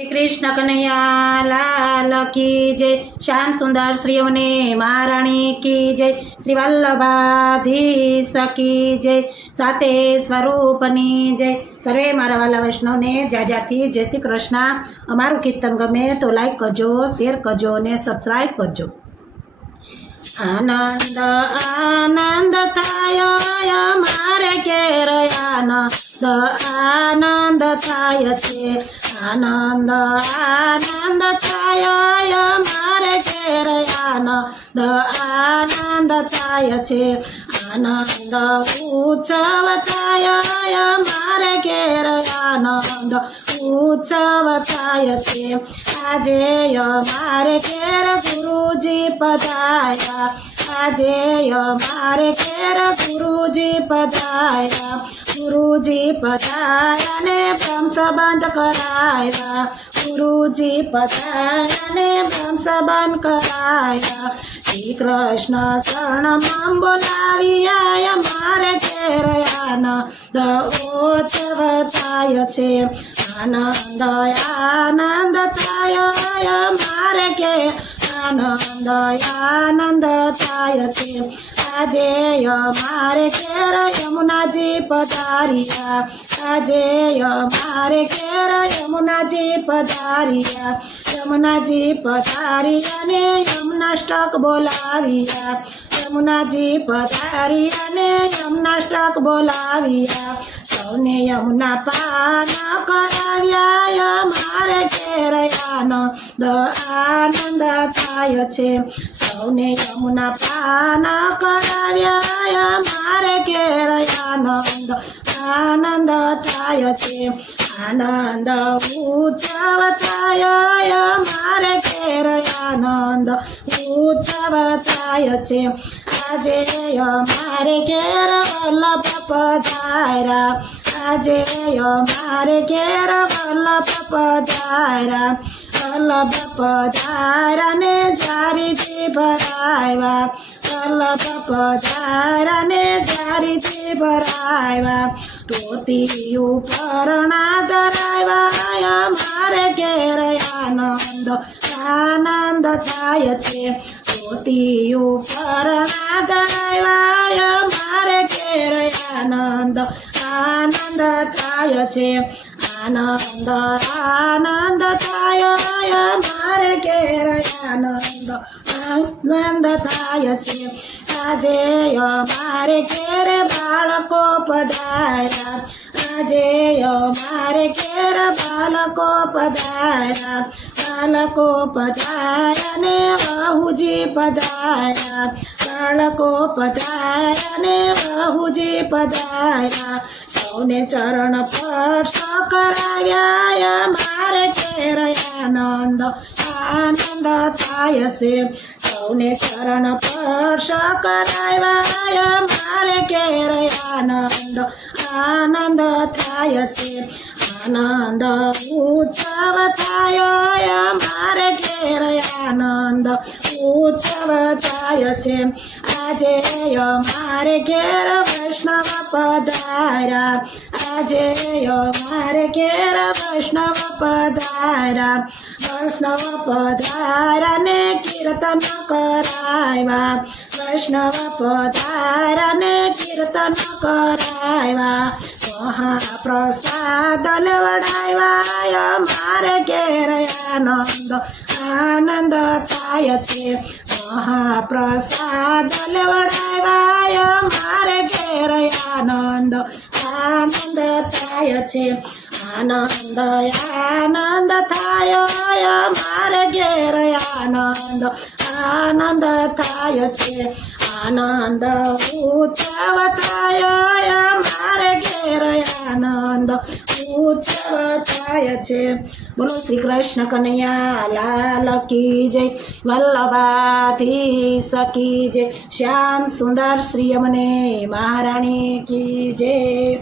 श्री कृष्ण कन्हैया लाल की जय। श्याम सुंदर श्री यमुने महाराणी की जय। श्री वल्लभाधीश की जय। साते स्वरूपनी जय। सर्वे मारा वाला वैष्णवने जाजाती जय श्री कृष्ण। अमारू कीर्तन गमे तो लाइक करजो, शेर करजो ने सब्सक्राइब करजो। आनंद आनंद थाय मारे केर आनंद आनंद थाय छे। आनंद आनंद थाय मारे केर आनंद आनंद थाय छे। आनंद उत्सव थाय मारे केर आनंद उत्सव थाय छे। आजे मारे केर गुरुजी पधार्या। आजे मारे केर गुरुजी पधार्या। गुरुजी पधार्या ने ब्रह्म संबंध कराया। गुरुजी पधार्या ने ब्रह्म संबंध कराया। श्री कृष्ण शरणम बोलाविया मारे केर आनंद उत्सव थाय छे। आनंद आनंद थाय मारे के आनंद आनंद थाय छे। आजे मारे केर यमुनाजी पधार्या। आजे मारे केर यमुनाजी पधार्या। यमुनाजी पधार्या ने यमुनाष्टक बोलाविया। यमुनाजी पधार्या ने यमुनाष्टक बोलाविया। सौने यमुना पान कराव्या मारे केर आनंद आनंद थाय छे। सौने यमुना पान कराव्या मारे केर आनंद आनंद थाय छे। आनंद उत्सव थाय मारे केर आनंद उत्सव थाय छे। आजे मारे केर वल्लभ पधार्या। आजे मारे केर वल्लभ पधार्या। वल्लभ पधार्या ने झारीजी भराव्या। वल्लभ पधार्या ने झारीजी भराव्या। तोती उपरणा धराव्या मारे केर आनंद आनंद थाय छे। तोती उपरणा धराव्या मारे केर आनंद आनंद थाय छे। आनंद आनंद थाय मारे केर आनंद आनंद थाय छे। आजे मारे केर बाळको पधार्या। आजे मारे केर बाळको पधार्या। बाळको पधार्या ने वहुजी पधार्या। बाळको पधार्या ने वहुजी पधार्या। सौने चरण स्पर्श कराव्या मारे केर आनंद आनंद थाय छे। सौने चरण स्पर्श कराव्या मारे केर आनंद आनंद थाय छे। आनंद उत्सव थाय मारे केर आनंद उत्सव थाय छे। आजे मारे केर वैष्णव पधार्या। आजे मारे केर वैष्णव पधार्या। वैष्णव पधार्या ने कीर्तन कराव्या। वैष्णव पधार्या ने कीर्तन कराव्या। महाप्रसाद लेवडाव्या मारे केर आनंद आनंद थाय छे। महाप्रसाद लेवडाव्या मारे केर आनंद आनंद थाय छे। आनंद आनंद थाय मारे केर आनंद आनंद थाय छे। आनंद उत्सव थाय मारे केर आनंद उत्सव थाय छे। बोलो श्री कृष्ण कन्हैया लाल की जय। वल्लभाधीश की जय। श्याम सुंदर श्री यमुने महाराणी की जय।